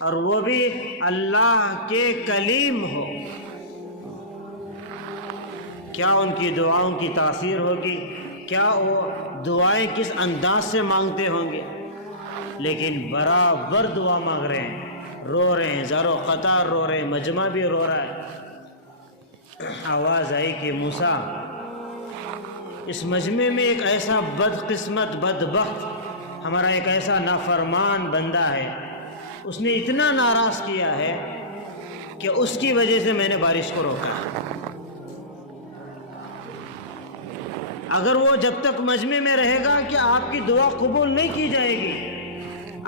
اور وہ بھی اللہ کے کلیم ہو، کیا ان کی دعاؤں کی تاثیر ہوگی، کیا وہ دعائیں کس انداز سے مانگتے ہوں گے؟ لیکن برابر دعا مانگ رہے ہیں، رو رہے ہیں، زار و قطار رو رہے ہیں، مجمع بھی رو رہا ہے۔ آواز آئی کہ موسیٰ، اس مجمع میں ایک ایسا بدقسمت بدبخت، ہمارا ایک ایسا نافرمان بندہ ہے، اس نے اتنا ناراض کیا ہے کہ اس کی وجہ سے میں نے بارش کو روکا۔ اگر وہ جب تک مجمع میں رہے گا کہ آپ کی دعا قبول نہیں کی جائے گی،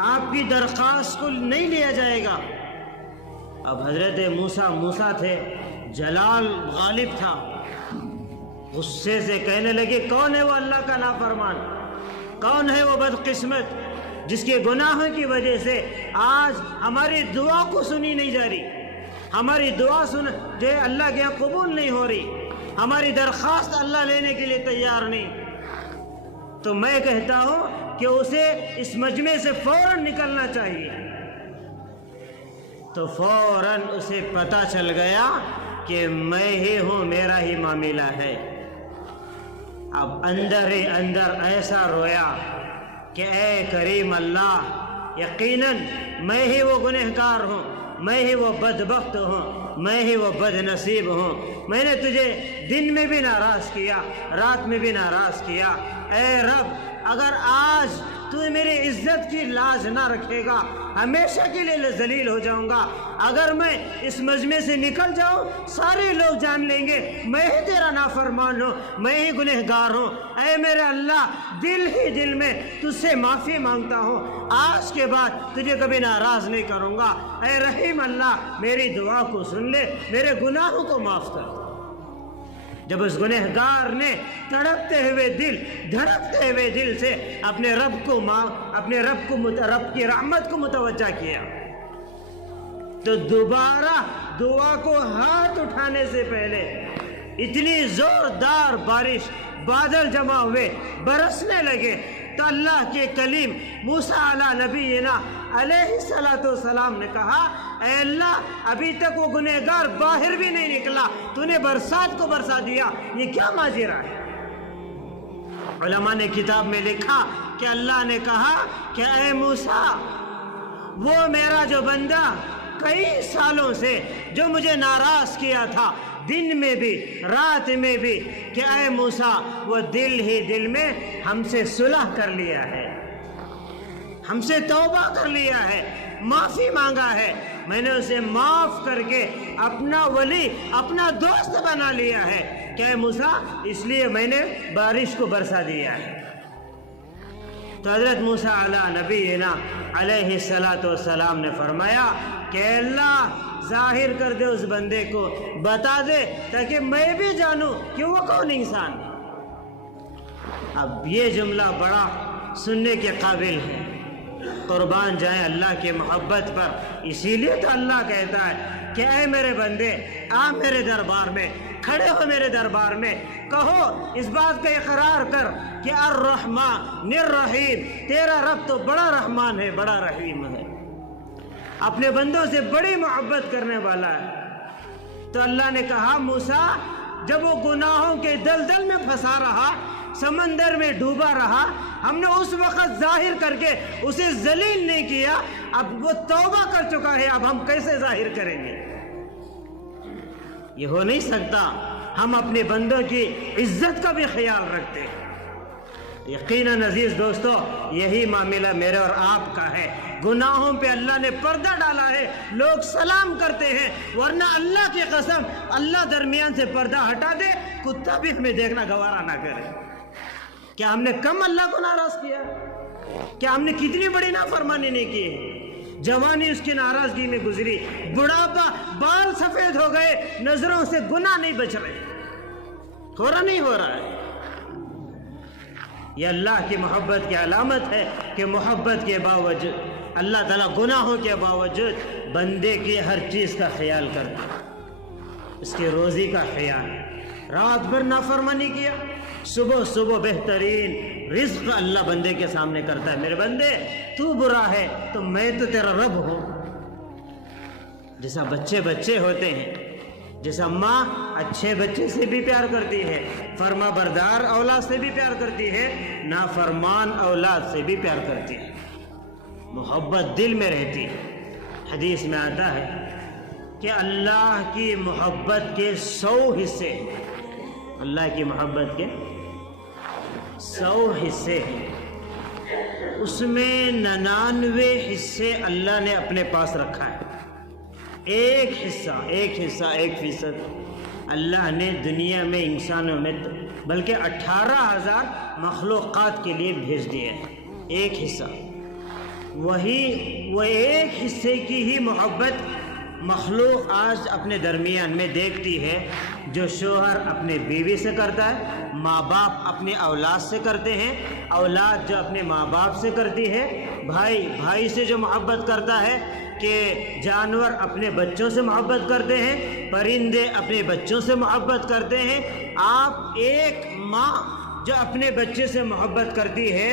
آپ کی درخواست کو نہیں لیا جائے گا۔ اب حضرت موسیٰ تھے، جلال غالب تھا، غصے سے کہنے لگے کون ہے وہ اللہ کا نافرمان، کون ہے وہ بدقسمت جس کے گناہوں کی وجہ سے آج ہماری دعا کو سنی نہیں جا رہی، ہماری دعا جو اللہ کے یہاں قبول نہیں ہو رہی، ہماری درخواست اللہ لینے کے لیے تیار نہیں۔ تو میں کہتا ہوں کہ اسے اس مجمع سے فوراً نکلنا چاہیے۔ تو فوراً اسے پتہ چل گیا کہ میں ہی ہوں، میرا ہی معاملہ ہے۔ اب اندر ہی اندر ایسا رویا کہ اے کریم اللہ، یقیناً میں ہی وہ گنہگار ہوں، میں ہی وہ بدبخت ہوں، میں ہی وہ بد نصیب ہوں، میں نے تجھے دن میں بھی ناراض کیا، رات میں بھی ناراض کیا۔ اے رب، اگر آج تو میری عزت کی لاج نہ رکھے گا، ہمیشہ کے لیے ذلیل ہو جاؤں گا۔ اگر میں اس مجمع سے نکل جاؤں، سارے لوگ جان لیں گے میں ہی تیرا نافرمان ہوں، میں ہی گنہگار ہوں۔ اے میرے اللہ، دل ہی دل میں تجھ سے معافی مانگتا ہوں، آج کے بعد تجھے کبھی ناراض نہیں کروں گا۔ اے رحیم اللہ، میری دعا کو سن لے، میرے گناہوں کو معاف کر۔ جب اس گنہگار نے تڑپتے ہوئے دل، دھڑکتے ہوئے دل سے اپنے رب کی رحمت کو متوجہ کیا، تو دوبارہ دعا کو ہاتھ اٹھانے سے پہلے اتنی زوردار بارش، بادل جمع ہوئے، برسنے لگے، تو اللہ کے کلیم موسیٰ علیہ نبینا علیہ السلام نے کہا اے اللہ، ابھی تک وہ گنہگار باہر بھی نہیں نکلا، تو نے برسات کو برسا دیا، یہ کیا ماجرا ہے؟ علماء نے کتاب میں لکھا کہ اللہ نے کہا کہ اے موسیٰ، وہ میرا جو بندہ کئی سالوں سے جو مجھے ناراض کیا تھا، دن میں بھی رات میں بھی، کہ اے موسیٰ، وہ دل ہی دل میں ہم سے صلح کر لیا ہے، ہم سے توبہ کر لیا ہے، معافی مانگا ہے، میں نے اسے معاف کر کے اپنا ولی، اپنا دوست بنا لیا ہے، کہ اے موسیٰ، اس لیے میں نے بارش کو برسا دیا ہے۔ تو حضرت موسیٰ علیہ نبینا علیہ السلام نے فرمایا کہ اللہ، ظاہر کر دے اس بندے کو، بتا دے تاکہ میں بھی جانوں کہ وہ کون انسان ہے۔ اب یہ جملہ بڑا سننے کے قابل ہے، قربان جائیں اللہ کی محبت پر۔ اسی لیے تو اللہ کہتا ہے کہ اے میرے بندے، آ میرے دربار میں، کھڑے ہو میرے دربار میں، کہو، اس بات کا اقرار کر کہ الرحمن الرحیم، تیرا رب تو بڑا رحمان ہے، بڑا رحیم ہے، اپنے بندوں سے بڑی محبت کرنے والا ہے۔ تو اللہ نے کہا موسیٰ، جب وہ گناہوں کے دلدل میں پھنسا رہا، سمندر میں ڈوبا رہا، ہم نے اس وقت ظاہر کر کے اسے ذلیل نہیں کیا، اب وہ توبہ کر چکا ہے، اب ہم کیسے ظاہر کریں گے؟ یہ ہو نہیں سکتا۔ ہم اپنے بندوں کی عزت کا بھی خیال رکھتے ہیں۔ یقیناً عزیز دوستو، یہی معاملہ میرے اور آپ کا ہے۔ گناہوں پہ اللہ نے پردہ ڈالا ہے، لوگ سلام کرتے ہیں، ورنہ اللہ کی قسم، اللہ درمیان سے پردہ ہٹا دے، کتا بھی ہمیں دیکھنا گوارا نہ کرے۔ کیا ہم نے کم اللہ کو ناراض کیا؟ کیا ہم نے کتنی بڑی نافرمانی نہیں کی؟ جوانی اس کی ناراضگی میں گزری، بڑھاپا، بال سفید ہو گئے، نظروں سے گناہ نہیں بچ رہے، ہو رہا نہیں ہو رہا ہے۔ یہ اللہ کی محبت کی علامت ہے کہ محبت کے باوجود اللہ تعالیٰ گناہوں کے باوجود بندے کی ہر چیز کا خیال کرتا ہے، اس کی روزی کا خیال۔ رات بھر نافرمانی کیا، صبح صبح بہترین رزق اللہ بندے کے سامنے کرتا ہے۔ میرے بندے، تو برا ہے تو میں تو تیرا رب ہوں، جیسا بچے بچے ہوتے ہیں، جیسا ماں اچھے بچے سے بھی پیار کرتی ہے، فرما بردار اولاد سے بھی پیار کرتی ہے، نافرمان اولاد سے بھی پیار کرتی ہے، محبت دل میں رہتی ہے۔ حدیث میں آتا ہے کہ اللہ کی محبت کے 100 حصے ہیں، اللہ کی محبت کے 100 حصے ہیں، اس میں 99 حصے اللہ نے اپنے پاس رکھا ہے، ایک حصہ 1% اللہ نے دنیا میں انسانوں میں بلکہ 18,000 مخلوقات کے لیے بھیج دیا ہے، ایک حصہ۔ وہ ایک حصے کی ہی محبت مخلوق آج اپنے درمیان میں دیکھتی ہے، جو شوہر اپنے بیوی سے کرتا ہے، ماں باپ اپنے اولاد سے کرتے ہیں، اولاد جو اپنے ماں باپ سے کرتی ہے، بھائی سے جو محبت کرتا ہے، کہ جانور اپنے بچوں سے محبت کرتے ہیں، پرندے اپنے بچوں سے محبت کرتے ہیں۔ آپ ایک ماں جو اپنے بچے سے محبت کرتی ہے،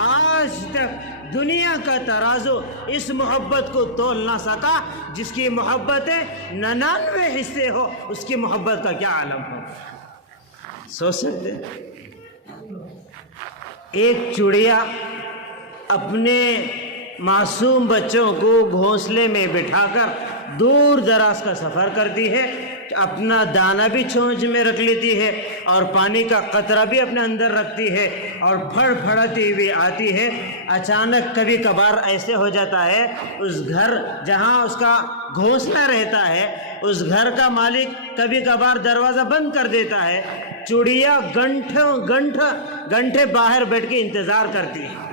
آج تک دنیا کا ترازو اس محبت کو تول نہ سکا۔ جس کی محبتیں 99 حصے ہو، اس کی محبت کا کیا عالم ہو، سوچ سکتے ہیں؟ ایک چڑیا اپنے معصوم بچوں کو گھونسلے میں بٹھا کر دور دراز کا سفر کرتی ہے، اپنا دانہ بھی چھونچ میں رکھ لیتی ہے اور پانی کا قطرہ بھی اپنے اندر رکھتی ہے، اور پھڑ پھڑاتی ہوئی آتی ہے۔ اچانک کبھی کبھار ایسے ہو جاتا ہے، اس گھر جہاں اس کا گھونسلہ رہتا ہے، اس گھر کا مالک کبھی کبھار دروازہ بند کر دیتا ہے، چڑیا گھنٹے باہر بیٹھ کے انتظار کرتی ہے۔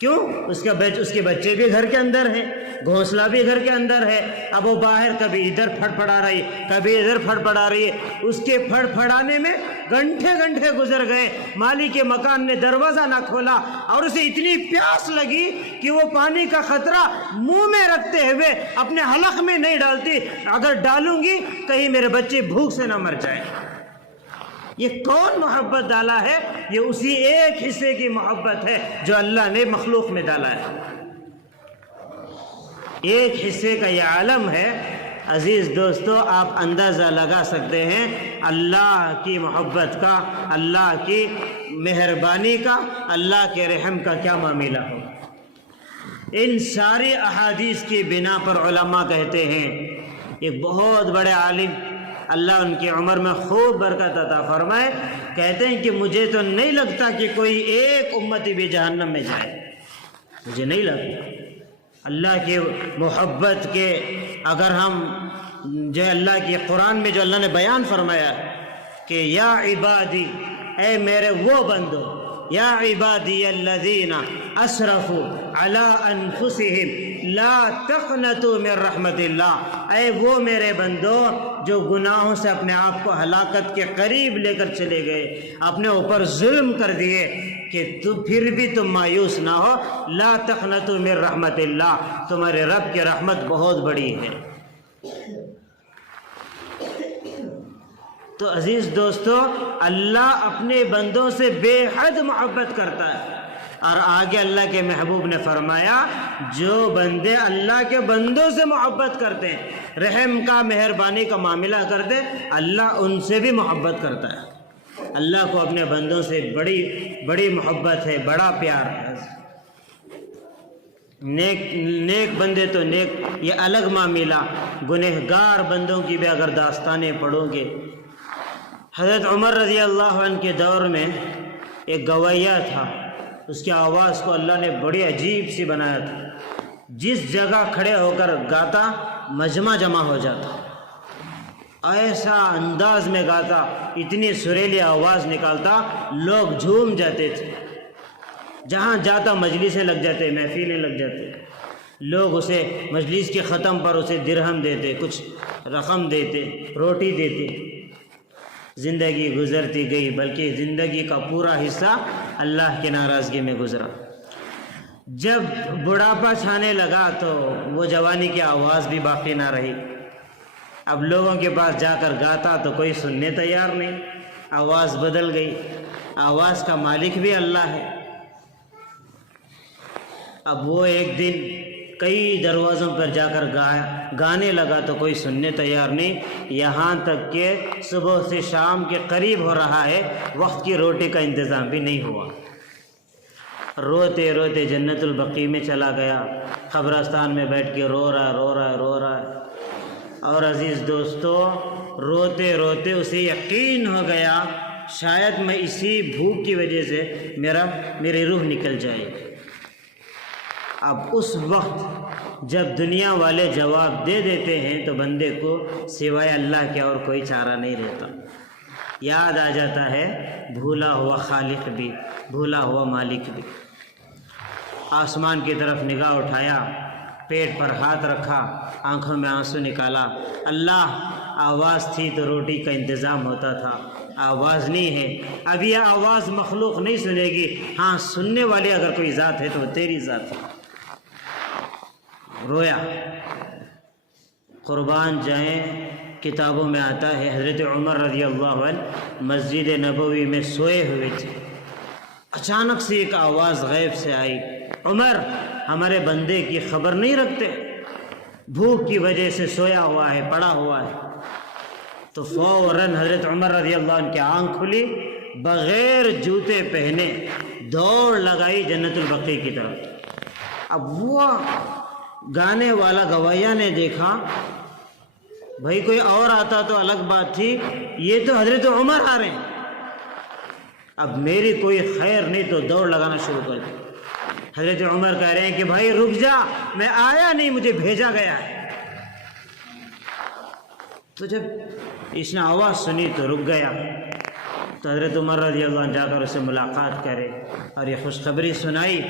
کیوں؟ اس کے بچے بھی گھر کے اندر ہیں، گھونسلہ بھی گھر کے اندر ہے، اب وہ باہر کبھی ادھر پھڑ پھڑا رہی، کبھی ادھر پھڑ پھڑا رہی ہے۔ اس کے پھڑ پھڑانے میں گھنٹے گزر گئے، مالی کے مکان نے دروازہ نہ کھولا، اور اسے اتنی پیاس لگی کہ وہ پانی کا قطرہ منہ میں رکھتے ہوئے اپنے حلق میں نہیں ڈالتی، اگر ڈالوں گی کہیں میرے بچے بھوک سے نہ مر جائیں۔ یہ کون محبت ڈالا ہے؟ یہ اسی ایک حصے کی محبت ہے جو اللہ نے مخلوق میں ڈالا ہے، ایک حصے کا یہ عالم ہے۔ عزیز دوستو، آپ اندازہ لگا سکتے ہیں اللہ کی محبت کا، اللہ کی مہربانی کا، اللہ کے رحم کا کیا معاملہ ہو۔ ان ساری احادیث کی بنا پر علماء کہتے ہیں، ایک بہت بڑے عالم، اللہ ان کی عمر میں خوب برکت عطا فرمائے، کہتے ہیں کہ مجھے تو نہیں لگتا کہ کوئی ایک امتی بھی جہنم میں جائے، مجھے نہیں لگتا۔ اللہ کی محبت کے اگر ہم جو اللہ کی قرآن میں جو اللہ نے بیان فرمایا کہ یا عبادی، اے میرے وہ بندو، یا عبادی الذین اسرفوا علی انفسہم لا تقنطوا من رحمت اللہ، اے وہ میرے بندو جو گناہوں سے اپنے آپ کو ہلاکت کے قریب لے کر چلے گئے، اپنے اوپر ظلم کر دیے، کہ پھر بھی تم مایوس نہ ہو، لا تقنطوا من رحمت اللہ، تمہارے رب کی رحمت بہت بڑی ہے۔ تو عزیز دوستو، اللہ اپنے بندوں سے بے حد محبت کرتا ہے، اور آگے اللہ کے محبوب نے فرمایا جو بندے اللہ کے بندوں سے محبت کرتے ہیں، رحم کا، مہربانی کا معاملہ کرتے ہیں، اللہ ان سے بھی محبت کرتا ہے۔ اللہ کو اپنے بندوں سے بڑی محبت ہے، بڑا پیار ہے۔ نیک بندے تو نیک، یہ الگ معاملہ، گنہگار بندوں کی بھی اگر داستانیں پڑھو گے۔ حضرت عمر رضی اللہ عنہ کے دور میں ایک گویا تھا، اس کی آواز کو اللہ نے بڑی عجیب سی بنایا تھا، جس جگہ کھڑے ہو کر گاتا مجمع جمع ہو جاتا، ایسا انداز میں گاتا، اتنی سریلی آواز نکالتا، لوگ جھوم جاتے تھے، جہاں جاتا مجلسیں لگ جاتے، محفلیں لگ جاتے، لوگ اسے مجلس کے ختم پر اسے درہم دیتے، کچھ رقم دیتے، روٹی دیتے۔ زندگی گزرتی گئی، بلکہ زندگی کا پورا حصہ اللہ کی ناراضگی میں گزرا۔ جب بڑھاپا چھانے لگا تو وہ جوانی کی آواز بھی باقی نہ رہی، اب لوگوں کے پاس جا کر گاتا تو کوئی سننے تیار نہیں، آواز بدل گئی، آواز کا مالک بھی اللہ ہے۔ اب وہ ایک دن کئی دروازوں پر جا کر گانے لگا تو کوئی سننے تیار نہیں، یہاں تک کہ صبح سے شام کے قریب ہو رہا ہے، وقت کی روٹی کا انتظام بھی نہیں ہوا۔ روتے روتے جنت البقیع میں چلا گیا، قبرستان میں بیٹھ کے رو رہا ہے۔ اور عزیز دوستو، روتے روتے اسے یقین ہو گیا شاید میں اسی بھوک کی وجہ سے میری روح نکل جائے گی۔ اب اس وقت جب دنیا والے جواب دے دیتے ہیں تو بندے کو سوائے اللہ کے اور کوئی چارہ نہیں رہتا، یاد آ جاتا ہے بھولا ہوا خالق بھی، بھولا ہوا مالک بھی۔ آسمان کی طرف نگاہ اٹھایا، پیٹ پر ہاتھ رکھا، آنکھوں میں آنسو نکالا۔ اللہ، آواز تھی تو روٹی کا انتظام ہوتا تھا، آواز نہیں ہے، اب یہ آواز مخلوق نہیں سنے گی، ہاں سننے والے اگر کوئی ذات ہے تو وہ تیری ذات ہے۔ رویا۔ قربان جائیں، کتابوں میں آتا ہے حضرت عمر رضی اللہ عنہ مسجد نبوی میں سوئے ہوئے تھے، اچانک سے ایک آواز غیب سے آئی، عمر ہمارے بندے کی خبر نہیں رکھتے، بھوک کی وجہ سے سویا ہوا ہے، پڑا ہوا ہے۔ تو فوراً حضرت عمر رضی اللہ عنہ کی آنکھ کھلی، بغیر جوتے پہنے دوڑ لگائی جنت البقیع کی طرف۔ اب وہ گانے والا گویا نے دیکھا، بھائی کوئی اور آتا تو الگ بات تھی، یہ تو حضرت عمر آ رہے ہیں، اب میری کوئی خیر نہیں، تو دوڑ لگانا شروع کر دی۔ حضرت عمر کہہ رہے ہیں کہ بھائی رک جا، میں آیا نہیں، مجھے بھیجا گیا ہے۔ تو جب اس نے آواز سنی تو رک گیا، تو حضرت عمر رضی اللہ عنہ جا کر اسے ملاقات کرے اور یہ خوشخبری سنائی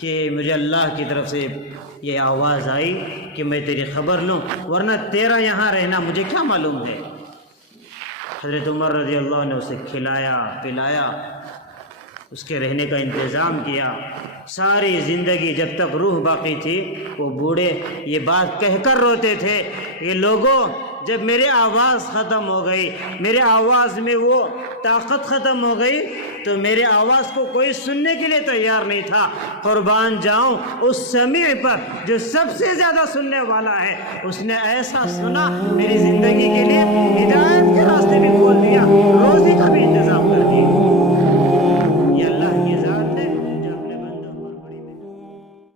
کہ مجھے اللہ کی طرف سے یہ آواز آئی کہ میں تیری خبر لوں، ورنہ تیرا یہاں رہنا مجھے کیا معلوم ہے۔ حضرت عمر رضی اللہ عنہ نے اسے کھلایا پلایا، اس کے رہنے کا انتظام کیا۔ ساری زندگی جب تک روح باقی تھی وہ بوڑھے یہ بات کہہ کر روتے تھے کہ لوگوں، جب میری آواز ختم ہو گئی، میرے آواز میں وہ طاقت ختم ہو گئی، تو میرے آواز کو کوئی سننے کے لیے تیار نہیں تھا۔ قربان جاؤں اس سمیع پر جو سب سے زیادہ سننے والا ہے، اس نے ایسا سنا میری زندگی کے لیے ہدایت کے راستے بھی کھول دیا، روزی کا بھی انتظام کر دیا۔